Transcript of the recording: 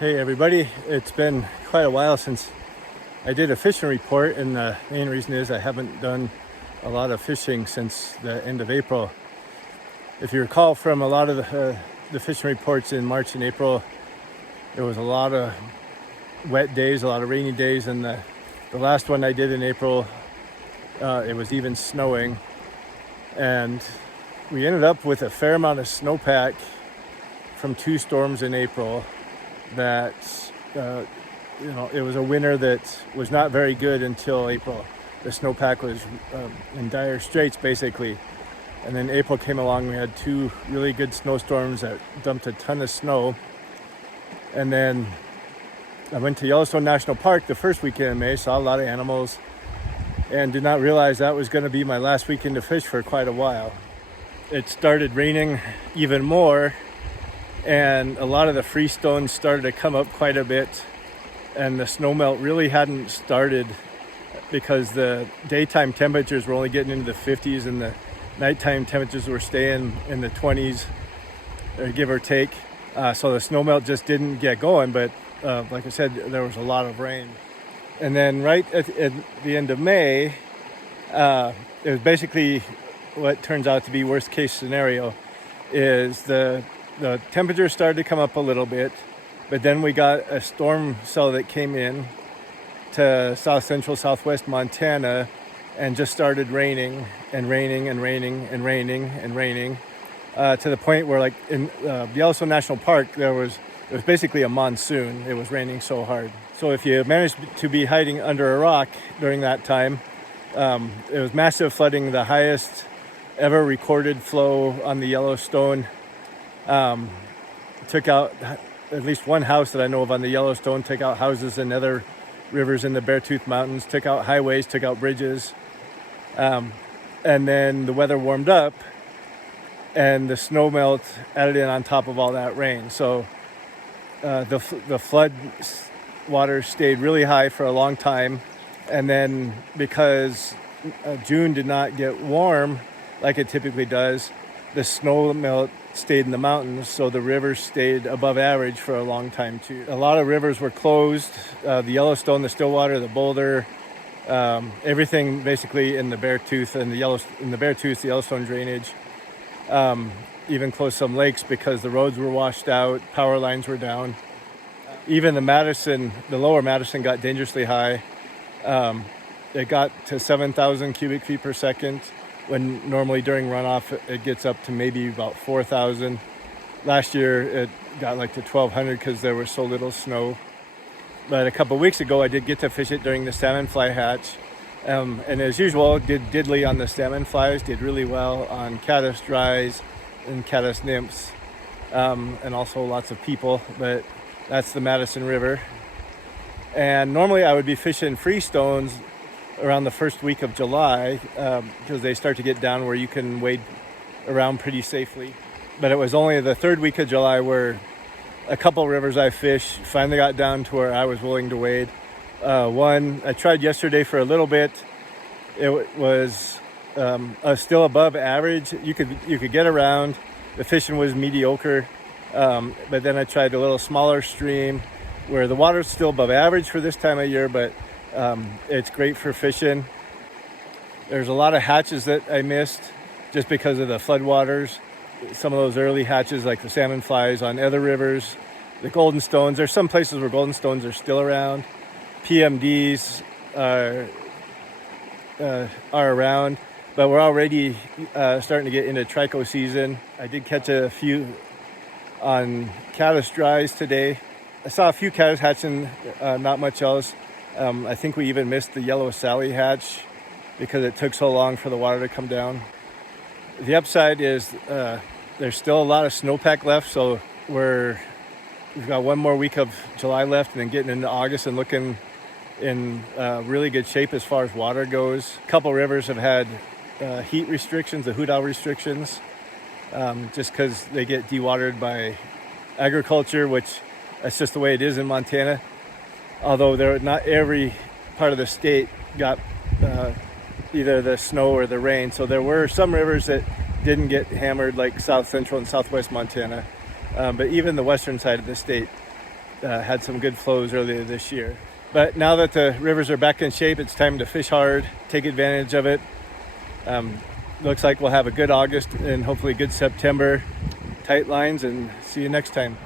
Hey everybody, it's been quite a while since I did a fishing report, and the main reason is I haven't done a lot of fishing since the end of April. If you recall from a lot of the fishing reports in March and April, there was a lot of wet days, a lot of rainy days, and the last one I did in April, it was even snowing, and we ended up with a fair amount of snowpack from two storms in April. That it was a winter that was not very good until April. The snowpack was in dire straits basically, and then April came along. We had two really good snowstorms that dumped a ton of snow, and then I went to Yellowstone National Park the first weekend in May, saw a lot of animals, and did not realize that was going to be my last weekend to fish for quite a while. It started raining even more, and a lot of the freestones started to come up quite a bit, and the snowmelt really hadn't started because the daytime temperatures were only getting into the 50s and the nighttime temperatures were staying in the 20s, give or take. So the snowmelt just didn't get going, but like I said, there was a lot of rain. And then right at the end of May, it was basically what turns out to be worst case scenario is the temperature started to come up a little bit, but then we got a storm cell that came in to south central southwest Montana and just started raining and raining and raining and raining and raining to the point where, like in Yellowstone National Park, it was basically a monsoon. It was raining so hard. So if you managed to be hiding under a rock during that time, it was massive flooding, the highest ever recorded flow on the Yellowstone. Took out at least one house that I know of on the Yellowstone, took out houses in other rivers in the Beartooth Mountains, took out highways, took out bridges. And then the weather warmed up and the snow melt added in on top of all that rain. So the flood water stayed really high for a long time. And then because June did not get warm like it typically does, the snow melt stayed in the mountains, so the rivers stayed above average for a long time too. A lot of rivers were closed, the Yellowstone, the Stillwater, the Boulder, everything basically in the Beartooth and the Yellowstone drainage. Even closed some lakes because the roads were washed out, power lines were down. Even the lower Madison got dangerously high. It got to 7,000 cubic feet per second, when normally during runoff it gets up to maybe about 4,000. Last year it got like to 1,200 because there was so little snow. But a couple of weeks ago I did get to fish it during the salmon fly hatch. And as usual, did diddly on the salmon flies, did really well on caddis dries and caddis nymphs, and also lots of people, but that's the Madison River. And normally I would be fishing freestones around the first week of July because they start to get down where you can wade around pretty safely. But it was only the third week of July where a couple rivers I fished finally got down to where I was willing to wade. One I tried yesterday for a little bit. It was still above average. You could get around. The fishing was mediocre, but then I tried a little smaller stream where the water's still above average for this time of year, but it's great for fishing. There's a lot of hatches that I missed just because of the floodwaters. Some of those early hatches, like the salmon flies on other rivers, the golden stones. There's some places where golden stones are still around. PMDs are around, but we're already starting to get into trico season. I did catch a few on caddis dries today. I saw a few caddis hatching, not much else. I think we even missed the yellow Sally hatch because it took so long for the water to come down. The upside is there's still a lot of snowpack left, so we've got one more week of July left and then getting into August and looking in really good shape as far as water goes. A couple rivers have had heat restrictions, the Hudal restrictions, just because they get dewatered by agriculture, which that's just the way it is in Montana. Although not every part of the state got either the snow or the rain. So there were some rivers that didn't get hammered, like south central and southwest Montana. But even the western side of the state had some good flows earlier this year. But now that the rivers are back in shape, it's time to fish hard, take advantage of it. Looks like we'll have a good August and hopefully good September. Tight lines, and see you next time.